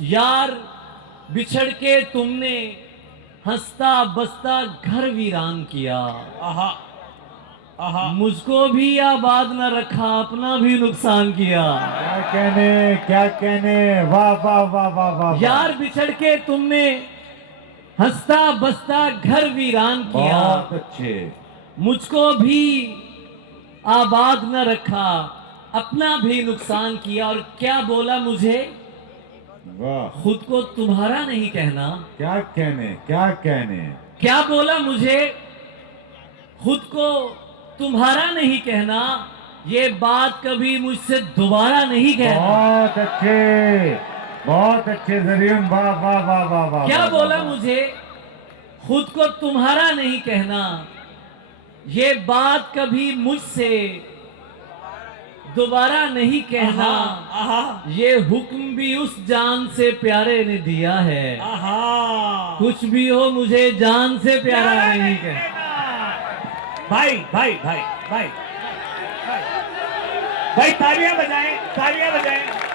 यार बिछड़ के तुमने हंसता बसता घर वीरान किया। आहा आहा। मुझको भी आबाद न रखा, अपना भी नुकसान किया। क्या कहने, क्या कहने, वाह वाह वाह वाह वाह। यार बिछड़ के तुमने हंसता बसता घर वीरान किया। बहुत अच्छे। मुझको भी आबाद न रखा, अपना भी नुकसान किया। और क्या बोला मुझे, वाह। खुद को तुम्हारा नहीं कहना। क्या कहने, क्या कहने। क्या बोला मुझे, खुद को तुम्हारा नहीं कहना। ये बात कभी मुझसे दोबारा नहीं कहना। बहुत अच्छे, बहुत अच्छे जरीन, वाह वाह वाह वाह वाह। क्या वाह, बोला वाह, मुझे, खुद को तुम्हारा नहीं कहना। ये बात कभी मुझसे दोबारा नहीं कहना। आहा ये हुक्म भी उस जान से प्यारे ने दिया है। आहा। कुछ भी हो मुझे जान से प्यारा नहीं कहना। भाई भाई भाई भाई भाई तालियां बजाएं, तालियां बजाएं।